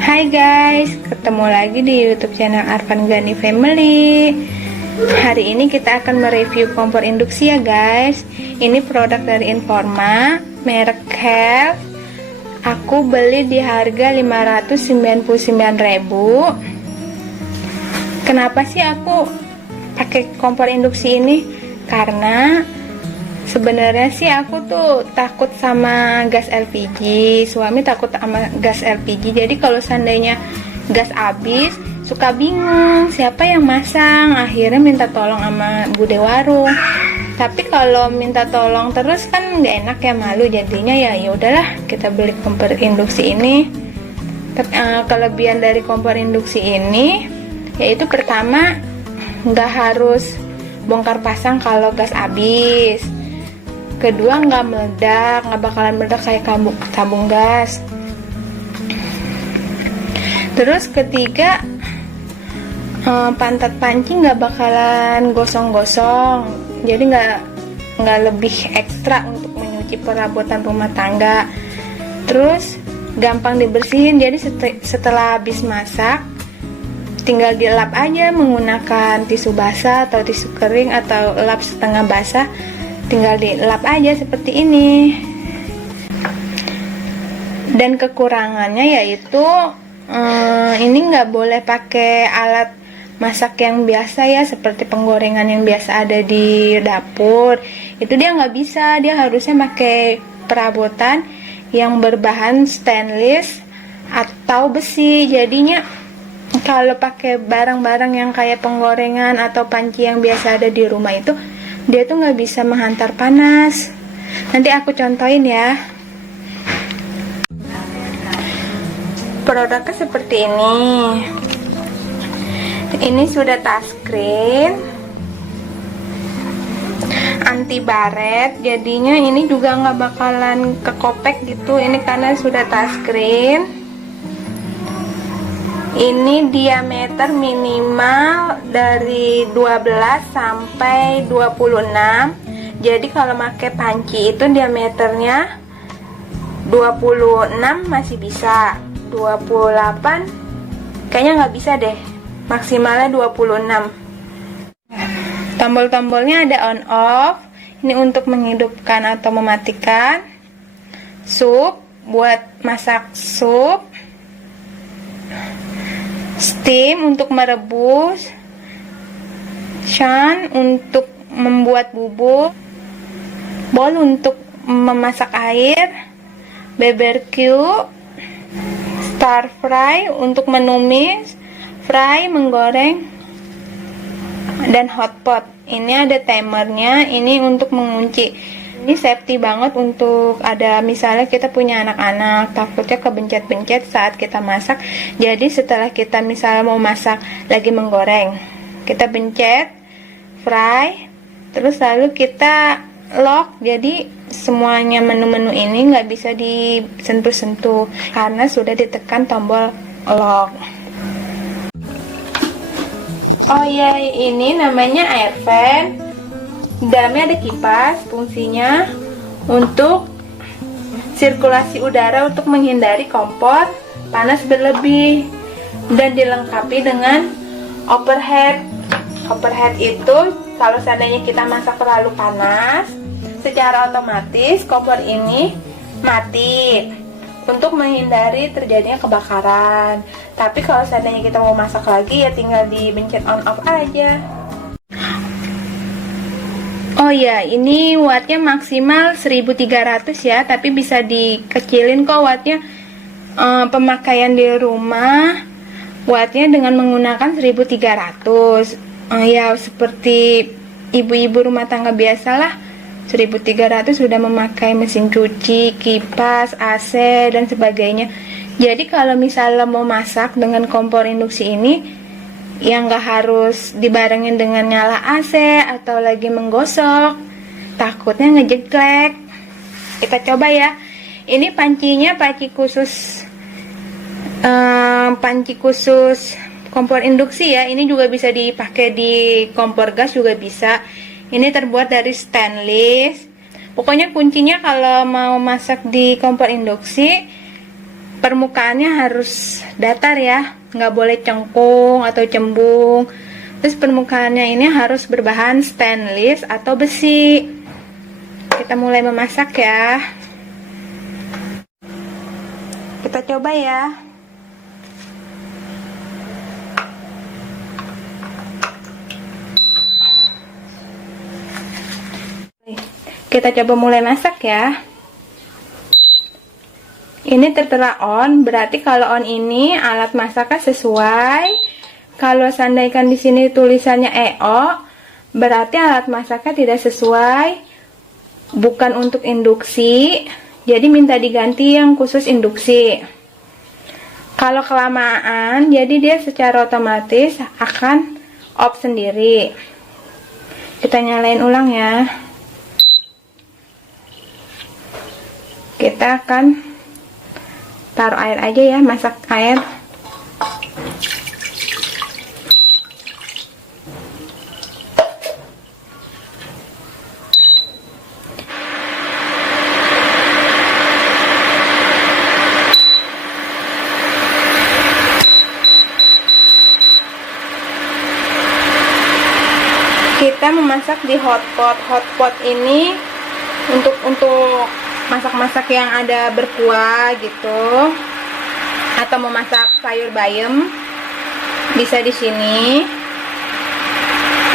Hai guys, ketemu lagi di YouTube channel Arfan Gani Family. Hari ini kita akan mereview kompor induksi ya guys. Ini produk dari Informa, merek Health. Aku beli di harga 599.000. Kenapa sih aku pakai kompor induksi ini? Karena sebenarnya sih aku tuh takut sama gas LPG. Suami takut sama gas LPG. Jadi kalau seandainya gas habis, suka bingung siapa yang masang. Akhirnya minta tolong sama bude warung. Tapi kalau minta tolong terus kan nggak enak ya, malu. Jadinya ya udahlah, kita beli kompor induksi ini. Kelebihan dari kompor induksi ini yaitu pertama, nggak harus bongkar pasang kalau gas habis. Kedua, nggak meledak, nggak bakalan meledak kayak tabung gas. Terus ketiga, pantat panci nggak bakalan gosong-gosong, jadi nggak lebih ekstra untuk menyuci perabotan rumah tangga. Terus gampang dibersihin, jadi setelah habis masak tinggal dilap aja menggunakan tisu basah atau tisu kering atau lap setengah basah. Tinggal dilap aja seperti ini. Dan kekurangannya yaitu ini nggak boleh pakai alat masak yang biasa ya, seperti penggorengan yang biasa ada di dapur. Itu dia nggak bisa, dia harusnya pakai perabotan yang berbahan stainless atau besi. Jadinya kalau pakai barang-barang yang kayak penggorengan atau panci yang biasa ada di rumah itu, dia tuh nggak bisa menghantar panas. Nanti aku contohin ya. Produknya seperti ini. Ini sudah touchscreen, anti baret. Jadinya ini juga nggak bakalan kekopek gitu. Ini karena sudah touchscreen. Ini diameter minimal dari 12 sampai 26. Jadi kalau pakai panci itu diameternya 26 masih bisa. 28 kayaknya nggak bisa deh. Maksimalnya 26. Tombol-tombolnya ada on off. Ini untuk menghidupkan atau mematikan. Sup buat masak sup. Steam untuk merebus, shan untuk membuat bubuk, bowl untuk memasak air, BBQ, stir fry untuk menumis, fry menggoreng, dan hotpot. Ini ada timernya, ini untuk mengunci. Ini safety banget untuk ada misalnya kita punya anak-anak, takutnya kebencet-bencet saat kita masak. Jadi setelah kita misalnya mau masak lagi menggoreng, kita bencet fry, terus lalu kita lock. Jadi semuanya menu-menu ini nggak bisa disentuh-sentuh karena sudah ditekan tombol lock. Oh ya, ini namanya air fan. Dalamnya ada kipas, fungsinya untuk sirkulasi udara untuk menghindari kompor panas berlebih, dan dilengkapi dengan overhead. Overhead itu kalau seandainya kita masak terlalu panas, secara otomatis kompor ini mati untuk menghindari terjadinya kebakaran. Tapi kalau seandainya kita mau masak lagi, ya tinggal dipencet on off aja. Oh ya, ini wattnya maksimal 1300 ya, tapi bisa dikecilin kok wattnya. Pemakaian di rumah wattnya dengan menggunakan 1300. Ya seperti ibu-ibu rumah tangga biasalah, 1300 sudah memakai mesin cuci, kipas, AC dan sebagainya. Jadi kalau misalnya mau masak dengan kompor induksi ini, yang nggak harus dibarengin dengan nyala AC atau lagi menggosok, takutnya ngejeglek. Kita coba ya. Ini pancinya panci khusus kompor induksi ya. Ini juga bisa dipakai di kompor gas juga bisa. Ini terbuat dari stainless. Pokoknya kuncinya kalau mau masak di kompor induksi, permukaannya harus datar ya, nggak boleh cengkung atau cembung. Terus permukaannya ini harus berbahan stainless atau besi. Kita mulai memasak ya. Kita coba ya. Kita coba mulai masak ya. Ini tertera on, berarti kalau on ini alat masaknya sesuai. Kalau seandainya di sini tulisannya EO, berarti alat masaknya tidak sesuai, bukan untuk induksi. Jadi minta diganti yang khusus induksi. Kalau kelamaan, jadi dia secara otomatis akan off sendiri. Kita nyalain ulang ya. Kita akan taruh air aja ya, masak air. Kita memasak di hotpot. Hotpot ini untuk masak-masak yang ada berkuah gitu, atau memasak sayur bayam bisa di sini.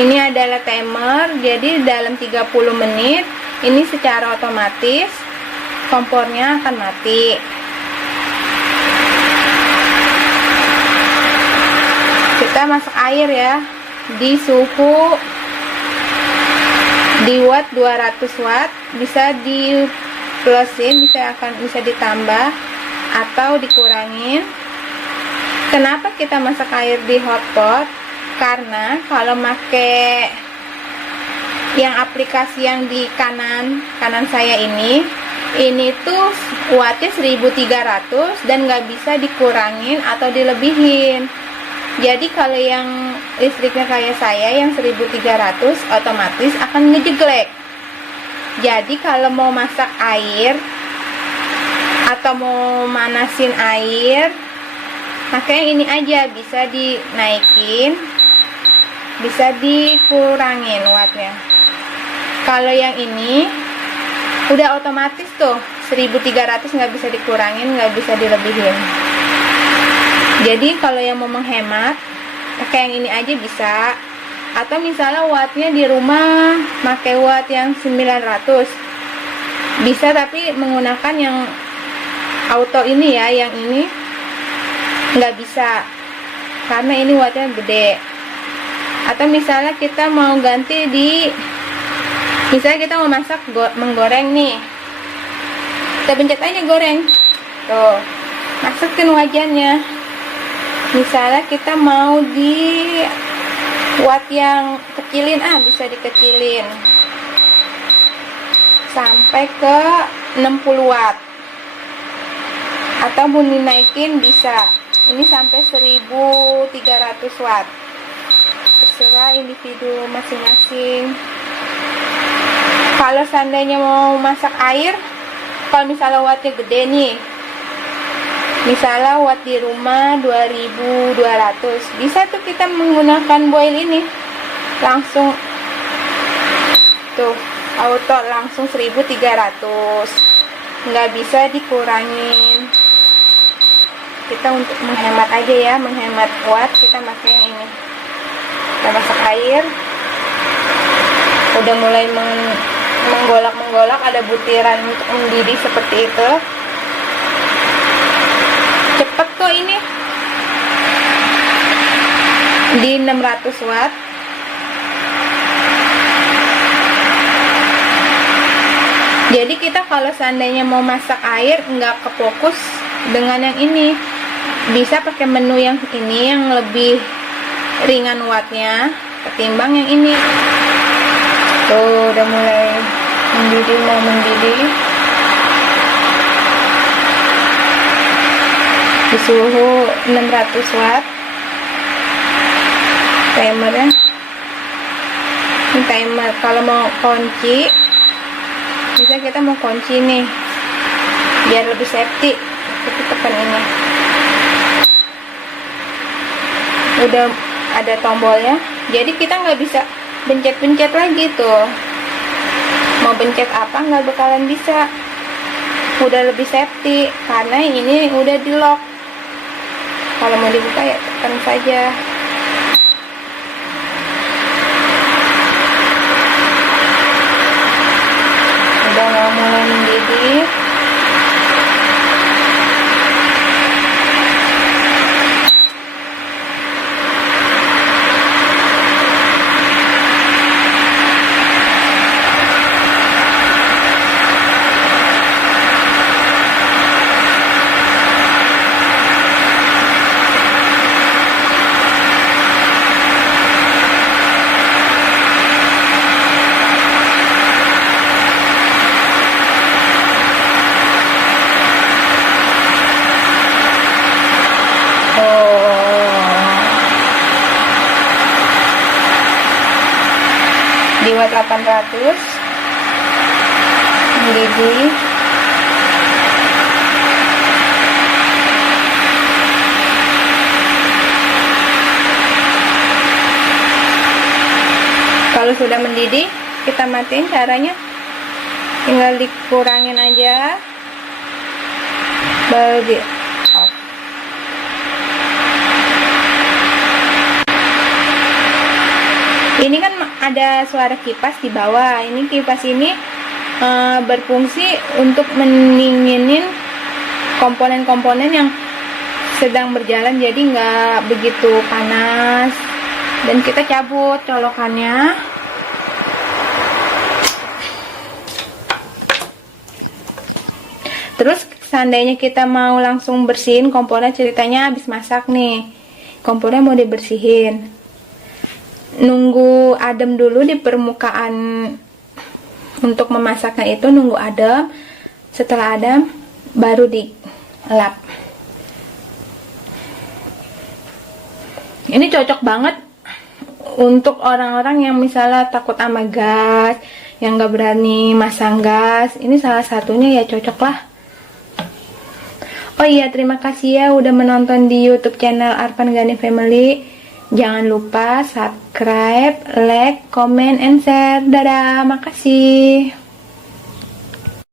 Ini adalah timer, jadi dalam 30 menit ini secara otomatis kompornya akan mati. Kita masak air ya di suhu di watt 200 watt, bisa di plusin, bisa ditambah atau dikurangin. Kenapa kita masak air di hotpot? Karena kalau make yang aplikasi yang di kanan saya ini tuh wattnya 1300 dan nggak bisa dikurangin atau dilebihin. Jadi kalau yang listriknya kayak saya yang 1300 otomatis akan ngejeglek. Jadi kalau mau masak air atau mau manasin air, makanya ini aja, bisa dinaikin, bisa dikurangin wattnya. Kalau yang ini udah otomatis tuh 1300, nggak bisa dikurangin, nggak bisa dilebihin. Jadi kalau yang mau menghemat, pakai yang ini aja bisa. Atau misalnya wattnya di rumah pakai watt yang 900 bisa, tapi menggunakan yang auto ini ya, yang ini nggak bisa karena ini wattnya gede. Atau misalnya kita mau ganti misalnya kita mau masak menggoreng nih, kita pencet aja goreng tuh, masukin wajannya. Misalnya kita mau di watt yang kecilin, bisa dikecilin sampai ke 60 watt, atau mau dinaikin bisa, ini sampai 1300 watt, terserah individu masing-masing. Kalau seandainya mau masak air, kalau misalnya wattnya gede nih, misalnya watt di rumah 2200, bisa tuh kita menggunakan boil ini langsung tuh auto langsung 1300, nggak bisa dikurangin. Kita untuk menghemat aja ya, menghemat watt, kita pakai yang ini. Kita masak air, udah mulai menggolak, ada butiran untuk mendidih seperti itu. Cepet kok ini, di 600 watt. Jadi kita kalau seandainya mau masak air nggak kefokus dengan yang ini, bisa pakai menu yang ini yang lebih ringan wattnya ketimbang yang ini. Tuh udah mulai mendidih, mau mendidih di suhu 600 watt. Timernya ini timer. Kalau mau kunci, misalnya kita mau kunci nih biar lebih safety, kita tekan ini. Udah ada tombolnya, jadi kita nggak bisa pencet-pencet lagi tuh. Mau pencet apa nggak bakalan bisa. Udah lebih safety karena ini udah di lock. Kalau mau dibuka ya tekan saja. Udah mau mulai mendidih. Di watt 800 mendidih. Kalau sudah mendidih, kita matiin. Caranya tinggal dikurangin aja, baru di off. Ini kan ada suara kipas di bawah. Ini kipas ini berfungsi untuk mendinginin komponen-komponen yang sedang berjalan, jadi nggak begitu panas. Dan kita cabut colokannya. Terus seandainya kita mau langsung bersihin komponen, ceritanya habis masak nih, komponen mau dibersihin, nunggu adem dulu di permukaan. Untuk memasaknya itu nunggu adem. Setelah adem baru dilap. Ini cocok banget untuk orang-orang yang misalnya takut sama gas, yang nggak berani masang gas. Ini salah satunya ya, cocok lah. Oh iya, terima kasih ya udah menonton di YouTube channel Arfan Ghani Family. Jangan lupa subscribe, like, comment, and share. Dadah, makasih.